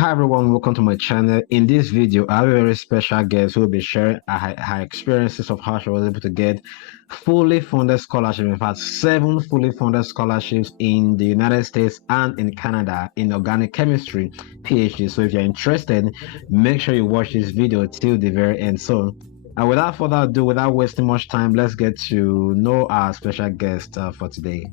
Hi everyone, welcome to my channel. In this video, I have a very special guest who will be sharing her experiences of how she was able to get fully funded scholarship. In fact, 7 fully funded scholarships in the United States and in Canada in organic chemistry PhD. So if you're interested, make sure you watch this video till the very end. So without further ado, without wasting much time, let's get to know our special guest for today.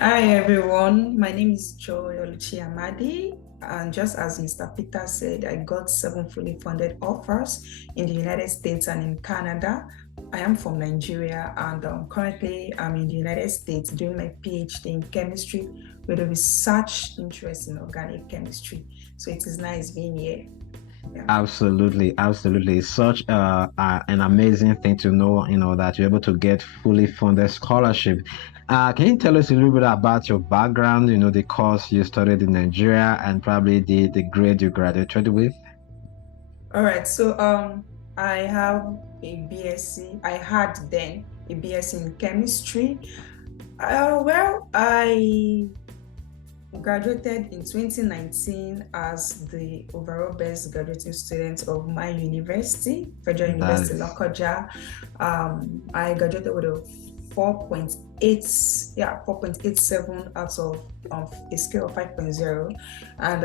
Hi everyone, my name is Joy Oluchi Amadi, and just as Mr. Peter said, I got 7 fully funded offers in the United States and in Canada. I am from Nigeria, and currently I'm in the United States doing my PhD in chemistry with a research interest in organic chemistry. So it is nice being here. Yeah. Absolutely, absolutely. It's such an amazing thing to know, that you're able to get fully funded scholarship. Can you tell us a little bit about your background, the course you studied in Nigeria and probably the grade you graduated with? All right, so I have a BSc. I had then a BSc in chemistry. I graduated in 2019 as the overall best graduating student of my university, Federal That University is Lokoja. I graduated with a 4.8, 4.87 out of a scale of 5.0. And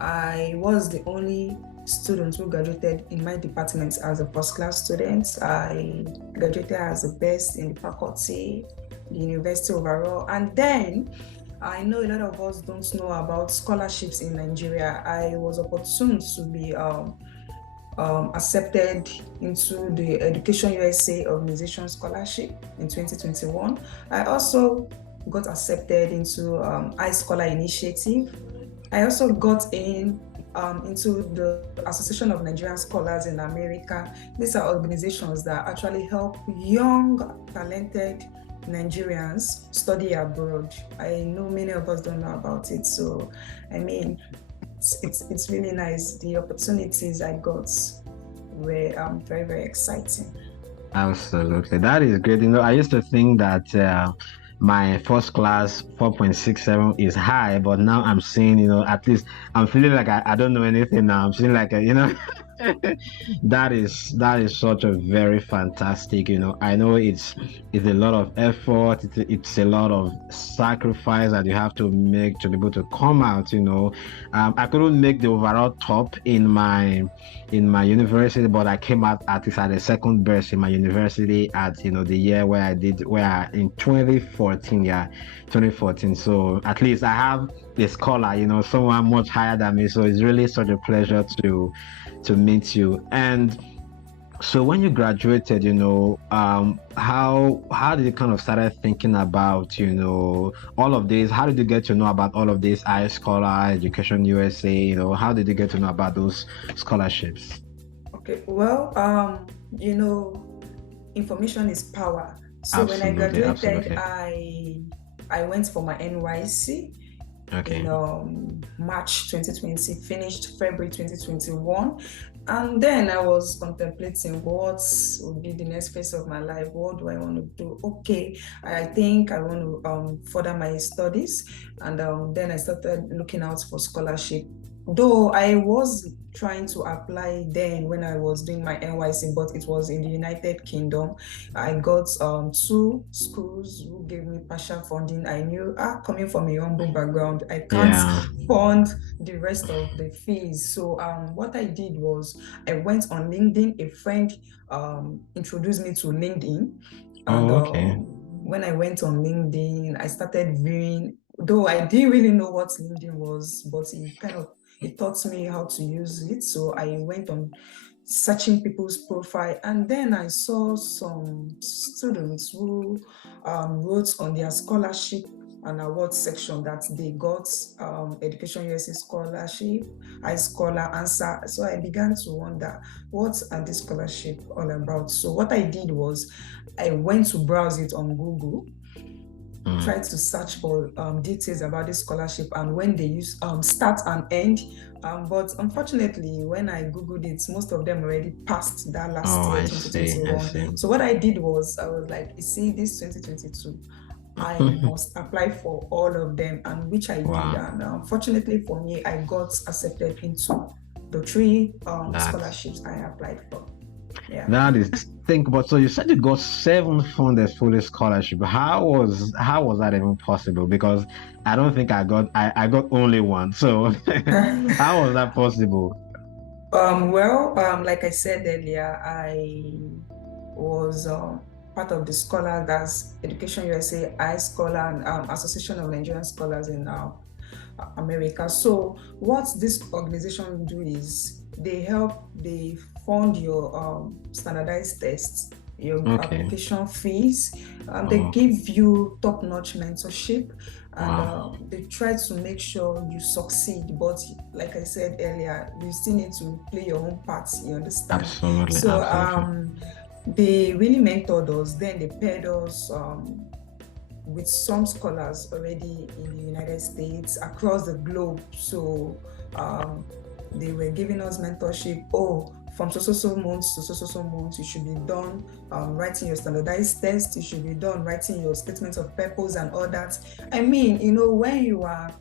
I was the only student who graduated in my department as a first class student. I graduated as the best in the faculty, the university overall. And then I know a lot of us don't know about scholarships in Nigeria. I was opportune to be accepted into the Education USA Organization Scholarship in 2021. I also got accepted into iScholar Initiative. I also got into the Association of Nigerian Scholars in America. These are organizations that actually help young, talented Nigerians study abroad. I know many of us don't know about it. So, I mean, it's really nice. The opportunities I got were very, very exciting. absolutely. That is great. I used to think that my first class 4.67 is high, but now I'm seeing, at least I'm feeling like I don't know anything now. I'm feeling like, that is such a very fantastic, I know it's a lot of effort, it's a lot of sacrifice that you have to make to be able to come out. I couldn't make the overall top in my university, but I came out at least at the second best in my university at the year in 2014. Yeah, 2014. So at least I have a scholar, someone much higher than me. So it's really such a pleasure to meet you. And so when you graduated, how did you kind of started thinking about, all of this? How did you get to know about all of this? iScholar, Education USA, how did you get to know about those scholarships? Okay, well, information is power. So when I Absolutely, graduated, absolutely. I went for my NYC in Okay. March 2020, finished February 2021. And then I was contemplating what would be the next phase of my life. What do I want to do? Okay, I think I want to further my studies. And then I started looking out for scholarship. Though I was trying to apply then when I was doing my NYC, but it was in the United Kingdom. I got 2 schools who gave me partial funding. I knew, coming from a humble background, I can't Yeah. fund the rest of the fees. So what I did was I went on LinkedIn. A friend introduced me to LinkedIn, and Oh, okay. when I went on LinkedIn, I started viewing. Though I didn't really know what LinkedIn was, but it taught me how to use it. So I went on searching people's profile, and then I saw some students who wrote on their scholarship and award section that they got Education USA scholarship, iScholar answer. So I began to wonder, what are these scholarship all about? So what I did was I went to browse it on Google, Mm. tried to search for details about this scholarship and when they use start and end. But unfortunately, when I Googled it, most of them already passed that last Oh, year, I see. I 2021. see. So what I did was I was like, you see, this 2022, I must apply for all of them, and which I did. Wow. And fortunately for me, I got accepted into the three That's scholarships I applied for. Yeah. that is think. But so you said you got seven funded fully scholarship. How was that even possible? Because I don't think I got only one. So how was that possible? Like I said earlier, I was part of the scholar, that's Education USA, I Scholar, and Association of Nigerian Scholars in America. So what this organization do is they fund your standardized tests, your Okay. application fees, they Oh, give you top-notch mentorship, and wow. they try to make sure you succeed. But like I said earlier, you still need to play your own part, you understand? Absolutely, So absolutely. they really mentored us. Then they paired us with some scholars already in the United States, across the globe. So they were giving us mentorship. Oh, from so months to so months, you should be done writing your standardized test. You should be done writing your statements of purpose and all that. I mean, when you are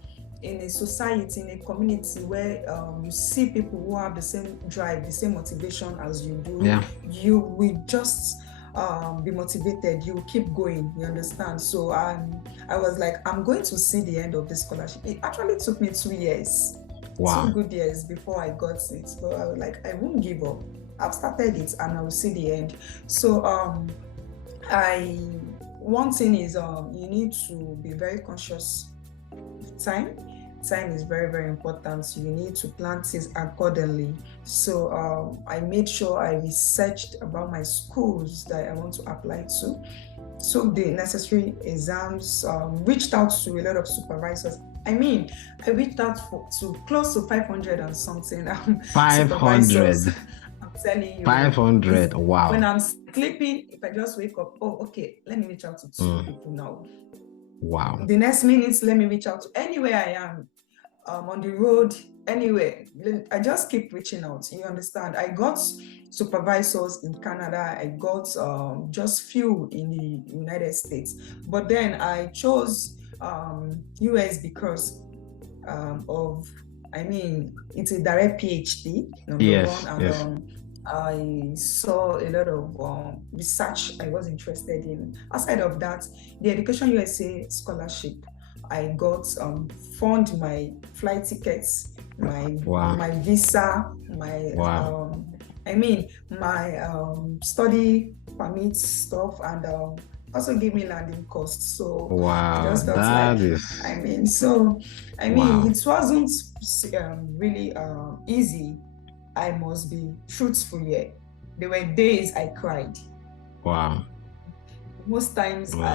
in a society, in a community where you see people who have the same drive, the same motivation as you do, Yeah. you will just be motivated, you keep going, you understand? So I was like, I'm going to see the end of this scholarship. It actually took me 2 years, two Wow. good years before I got it, but I was like, I won't give up. I've started it and I will see the end. So I one thing is you need to be very conscious of time is very, very important. So you need to plan things accordingly. So I made sure I researched about my schools that I want to apply to, took the necessary exams, reached out to a lot of supervisors. I mean, I reached out to close to 500 and something supervisors. 500. I'm telling you, 500. when Wow. I'm sleeping, if I just wake up, oh, okay, let me reach out to two Mm. people now. Wow. The next minute, let me reach out to anywhere I am, on the road, anywhere. I just keep reaching out. You understand? I got supervisors in Canada. I got just few in the United States. But then I chose US because I mean, it's a direct PhD, number one, Yes, and yes. I saw a lot of research I was interested in. Aside of that, the Education USA scholarship, I got fund my flight tickets, Wow. my visa, my Wow. I mean my study permits stuff, and also give me landing costs. So I Wow. just felt like, That is I mean, wow. it wasn't really easy. I must be truthful here. There were days I cried. Wow. Most times Wow.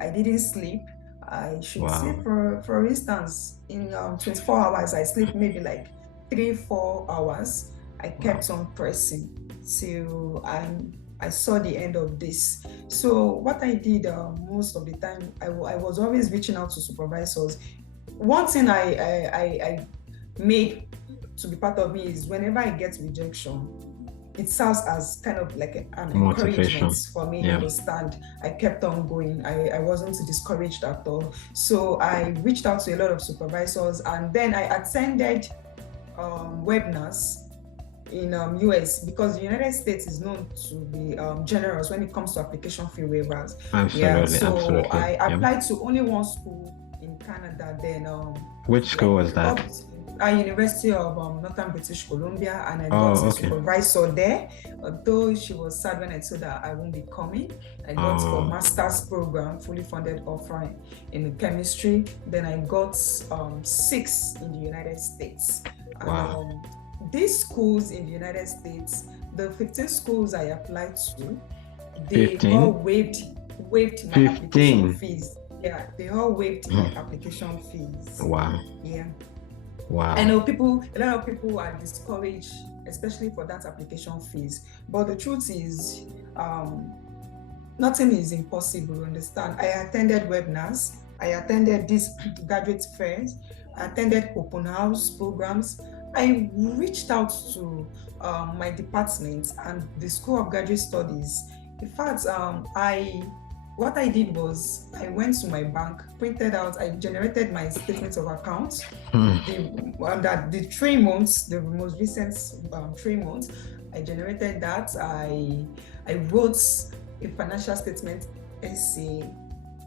I didn't sleep. I should say, Wow. for instance, in 24 hours, I sleep maybe like 3, 4 hours. I Wow. kept on pressing till I saw the end of this. So what I did most of the time, I was always reaching out to supervisors. One thing I made to be part of me is whenever I get rejection, it serves as kind of like an encouragement Motivation. for me, you Yeah. understand. I kept on going. I wasn't discouraged at all. So I reached out to a lot of supervisors, and then I attended webinars in US, because the United States is known to be generous when it comes to application fee waivers. Yeah, Absolutely. so Absolutely. I Yeah. applied to only one school in Canada, then Which school like was that? up University of Northern British Columbia, and I got Oh, a okay. supervisor there. Although she was sad when I told her I won't be coming. I got for Oh, master's program, fully funded offer in chemistry. Then I got 6 in the United States, and wow. these schools in the United States, the 15 schools I applied to, they all 15. waived my application 15. fees. Yeah, they all waived my application fees. Wow. Yeah. I Wow. know a lot of people are discouraged, especially for that application fees. But the truth is, nothing is impossible, understand? I attended webinars, I attended these graduate fairs, I attended open house programs. I reached out to my department and the School of Graduate Studies. In fact, I what I did was I went to my bank, printed out, I generated my statement of accounts. Hmm. That the 3 months, the most recent 3 months, I generated that. I wrote a financial statement essay.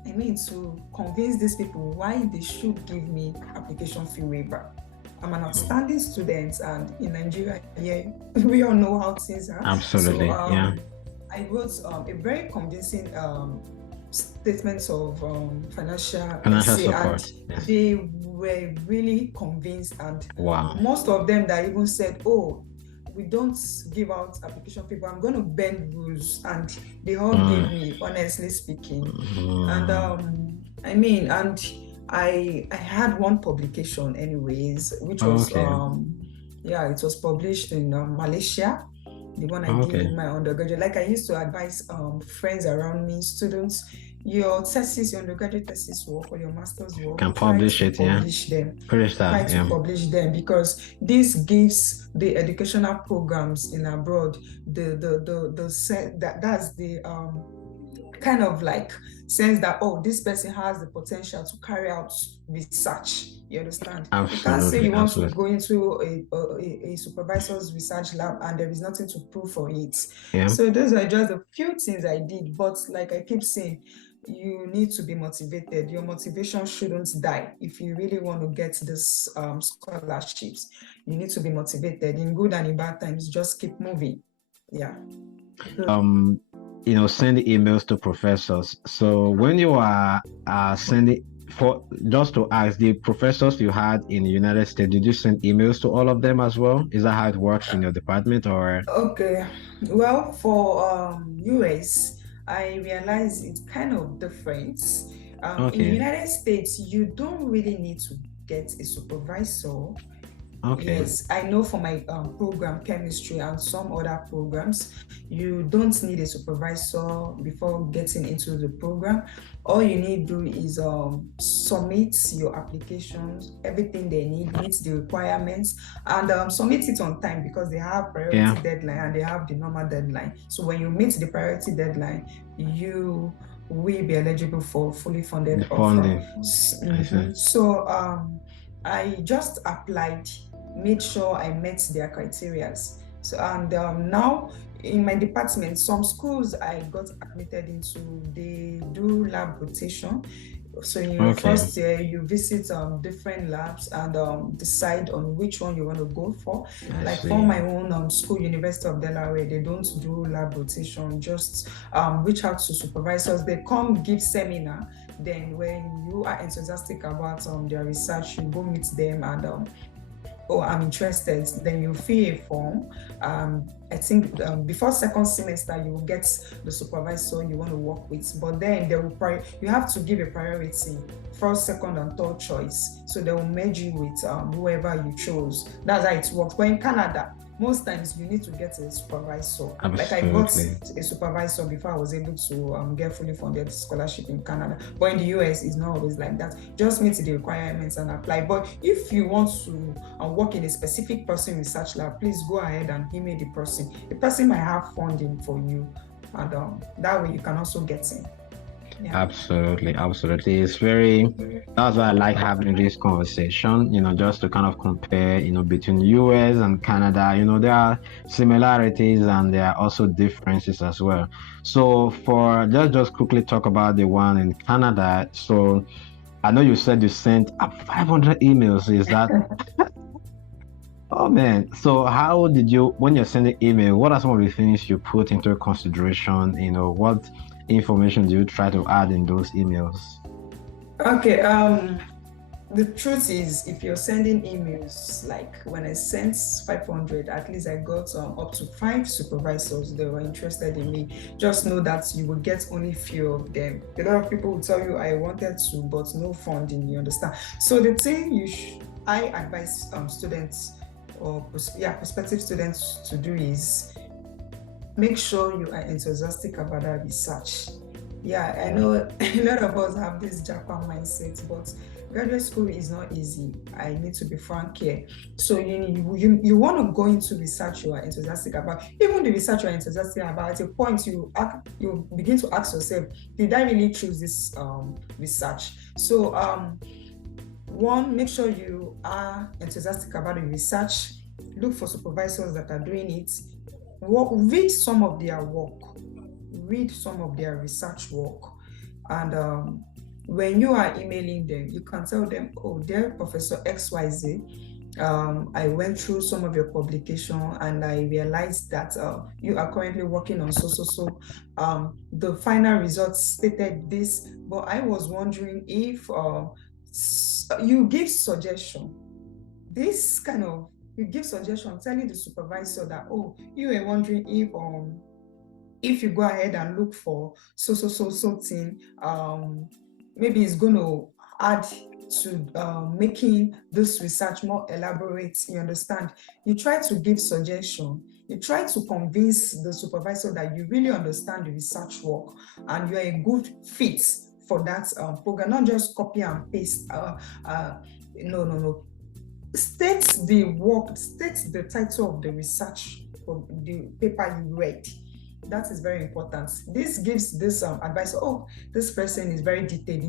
I mean, to convince these people why they should give me application fee waiver. I'm an outstanding student, and in Nigeria, yeah, we all know how things are. So Absolutely. Yeah. I wrote a very convincing statements of financial Financial essay, and support. Yes. they were really convinced. And Wow. most of them that even said, "Oh, we don't give out application paper. I'm going to bend rules," and they all Hmm. gave me, honestly speaking. And Hmm. I mean, and I had one publication, anyways, which was Okay. yeah, it was published in Malaysia, the one I did Okay. in my undergraduate. Like, I used to advise friends around me, students, your thesis, your undergraduate thesis work or your master's work, Can try publish to it. Yeah. publish them. Finish Try that. to Yeah. publish them, because this gives the educational programs in abroad that's the kind of like sense that, oh, this person has the potential to carry out research. You understand? You can't say Absolutely. you want to Absolutely. go into a supervisor's research lab and there is nothing to prove for it. Yeah. So those are just a few things I did. But like I keep saying, you need to be motivated. Your motivation shouldn't die. If you really want to get this scholarships, you need to be motivated in good and in bad times. Just keep moving. Yeah. um sending emails to professors. So when you are sending, for just to ask, the professors you had in the United States, did you send emails to all of them as well? Is that how it works in your department, or? Okay. Well, for US, I realize it's kind of different. In the Okay. United States, you don't really need to get a supervisor. Okay. Yes, I know for my program, chemistry, and some other programs, you don't need a supervisor before getting into the program. All you need to do is submit your applications, everything they need, meet the requirements, and submit it on time, because they have Yeah. priority deadline and they have the normal deadline. So when you meet the priority deadline, you will be eligible for fully The funded offer. funding. I see. So I just applied, made sure I met their criterias. So, and now in my department, some schools I got admitted into, they do lab rotation. So in your Okay. first year, you visit different labs and decide on which one you want to go for. I Like for see. my own school, University of Delaware, they don't do lab rotation. Just reach out to supervisors. They come give seminar. Then when you are enthusiastic about their research, you go meet them and oh, I'm interested, then you fill a form. I think before second semester, you will get the supervisor you want to work with. But then they will you have to give a priority, first, second, and third choice. So they will merge you with whoever you chose. That's how it works. But in Canada, most times you need to get a supervisor. Like I got Absolutely. a supervisor before I was able to get fully funded scholarship in Canada. But in the US, it's not always like that. Just meet the requirements and apply. But if you want to work in a specific person research lab, please go ahead and email the person. The person might have funding for you, and that way you can also get in. Yeah. Absolutely, absolutely. That's why I like having this conversation, just to kind of compare, between US and Canada. There are similarities and there are also differences as well. So let's just quickly talk about the one in Canada. So I know you said you sent 500 emails. Is that? Oh man. So how did you, when you're sending email, what are some of the things you put into consideration? What information do you try to add in those emails? Okay. The truth is, if you're sending emails, like when I sent 500, at least I got up to 5 supervisors that were interested in me. Just know that you will get only few of them. A lot of people will tell you, I wanted to, but no funding, you understand? So the thing I advise students or prospective students to do is make sure you are enthusiastic about that research. Yeah, I know a lot of us have this Japan mindset, but graduate school is not easy. I need to be frank here. So you want to go into research you are enthusiastic about. Even the research you are enthusiastic about, at a point you begin to ask yourself, did I really choose this research? So one, make sure you are enthusiastic about the research. Look for supervisors that are doing it. Read some of their work. Read some of their research work. And when you are emailing them, you can tell them, oh, dear Professor XYZ, I went through some of your publication and I realized that you are currently working on so. The final results stated this, but I was wondering if you give suggestion. You give suggestion telling the supervisor that, oh, you were wondering if you go ahead and look for so thing, maybe it's going to add to making this research more elaborate. You understand? You try to give suggestion. You try to convince the supervisor that you really understand the research work and you're a good fit for that program, not just copy and paste. No. State the work, state the title of the research of the paper you read. That is very important. This gives this advice. Oh, this person is very detailed.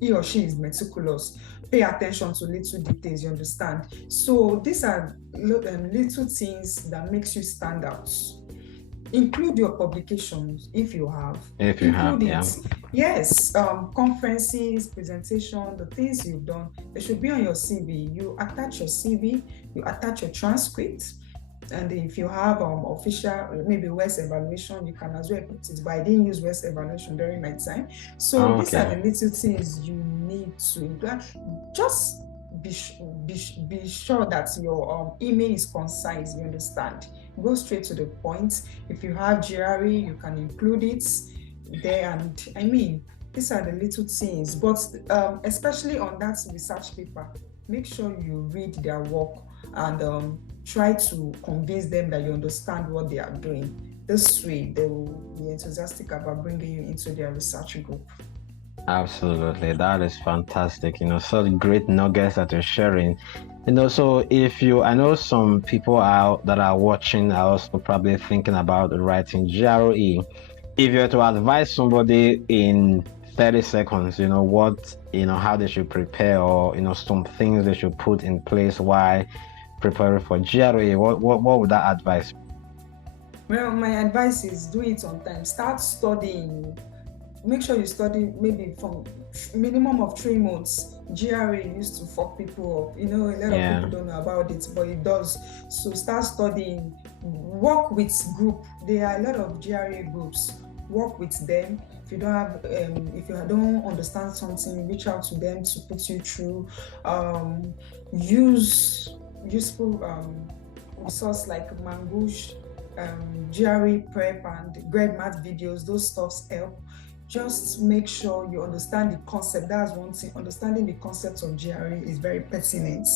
He or she is meticulous. Pay attention to little details. You understand? So these are little things that makes you stand out. Include your publications if you have. If you have, yeah. Yes, conferences, presentation, the things you've done, they should be on your CV. You attach your CV, you attach your transcript. And if you have official, maybe West evaluation, you can as well put it, but I didn't use West evaluation during my time. So these are the little things you need to just be sure that your email is concise, you understand? Go straight to the point. If you have GRE, you can include it there. And I mean, these are the little things, but especially on that research paper, make sure you read their work and try to convince them that you understand what they are doing. This way, they will be enthusiastic about bringing you into their research group. Absolutely, that is fantastic. Such great nuggets that you're sharing. So I know some people out that are watching are also probably thinking about writing GRE. If you were to advise somebody in 30 seconds, how they should prepare, or some things they should put in place while preparing for GRE, what would that advice be? Well, my advice is do it on time. Start studying. Make sure you study maybe from minimum of 3 months. GRE used to fuck people up. A lot of people don't know about it, but it does. So start studying. Work with group. There are a lot of GRE groups. Work with them. If you don't understand something, reach out to them to put you through. Use useful resource like Mangoosh, GRE prep and GradNext videos. Those stuffs help. Just make sure you understand the concept. That's one thing. Understanding the concept of GRE is very pertinent.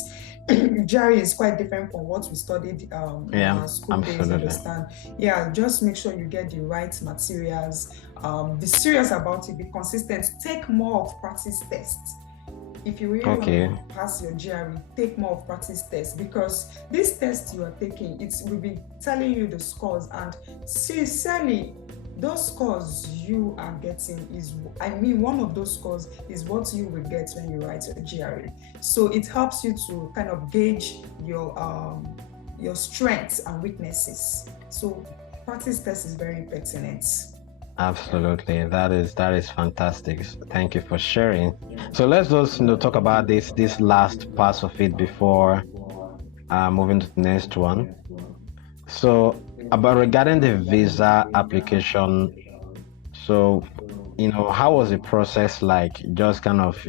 GRE is quite different from what we studied in our school days. Understand? Yeah, just make sure you get the right materials. Be serious about it. Be consistent. Take more of practice tests. If you really want to pass your GRE, take more of practice tests, because this test you are taking, it will be telling you the scores, and sincerely, those scores you are getting one of those scores is what you will get when you write your GRE. So it helps you to kind of gauge your strengths and weaknesses. So practice test is very pertinent. Absolutely, that is fantastic. Thank you for sharing. So let's just talk about this last part of it before moving to the next one. So about regarding the visa application, so how was the process like? Just kind of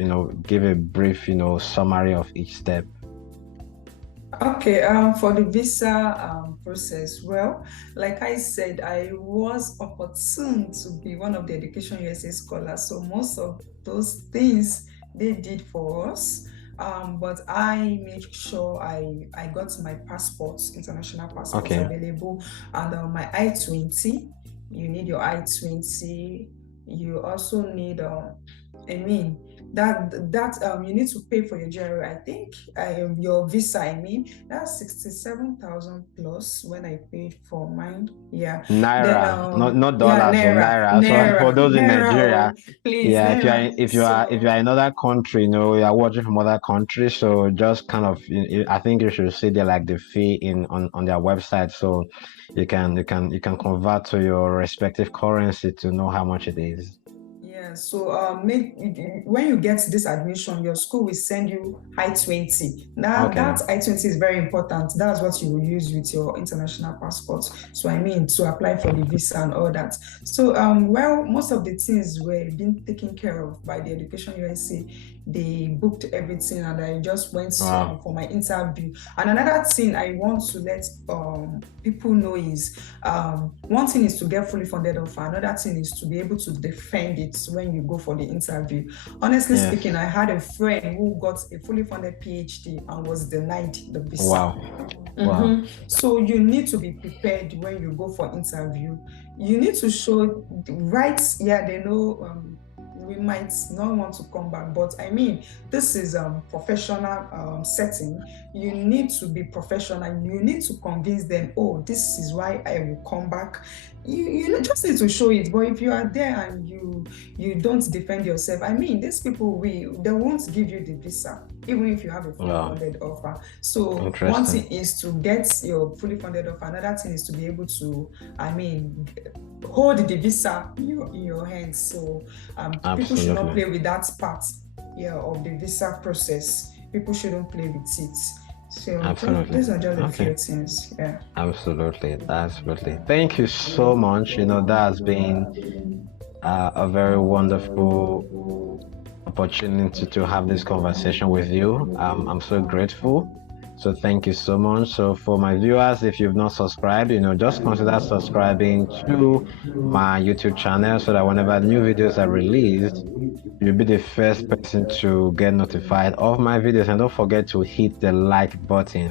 give a brief summary of each step. Okay, for the visa process, well, like I said, I was opportune to be one of the Education USA scholars, so most of those things they did for us. But I made sure I got my passports, international passports available, and my I-20. You need your I-20. You also need, that you need to pay for your GRA. I think your visa, I mean, that's 67,000 plus when I paid for mine. Yeah. Then Naira, not yeah, dollars or Naira, naira. So for Naira, those in Naira, Nigeria, oh, please, yeah, Naira. if you are in another country, you are watching from other countries, so just kind of, I think you should see the like the fee in on their website, so you can convert to your respective currency to know how much it is. Yeah, so when you get this admission, your school will send you I-20. Now Okay. that I-20 is very important. That's what you will use with your international passport. So I mean to apply for the visa and all that. So well, most of the things were being taken care of by the Education USA. They booked everything and I just went Wow. for my interview. And another thing I want to let people know is one thing is to get fully funded offer, another thing is to be able to defend it when you go for the interview. Honestly Yes. speaking, I had a friend who got a fully funded PhD and was denied the visa. Wow. Wow. So you need to be prepared when you go for interview. You need to show right. Yeah, they know we might not want to come back, but I mean, this is professional setting. You need to be professional. You need to convince them, oh, this is why I will come back. You just need to show it. But if you are there and you don't defend yourself, I mean, these people they won't give you the visa even if you have a fully Wow. funded offer. So one Interesting. thing is to get your fully funded offer. Another thing is to be able to, I mean, hold the visa in your hands. So people should not Absolutely. play with that part, yeah, of the visa process. People shouldn't play with it. So Absolutely. those are just a Okay. few things. Yeah. Absolutely. Absolutely. Thank you so much. That has been a very wonderful opportunity to have this conversation with you. I'm so grateful. So thank you so much. So for my viewers, if you've not subscribed, just consider subscribing to my YouTube channel so that whenever new videos are released, you'll be the first person to get notified of my videos. And don't forget to hit the like button.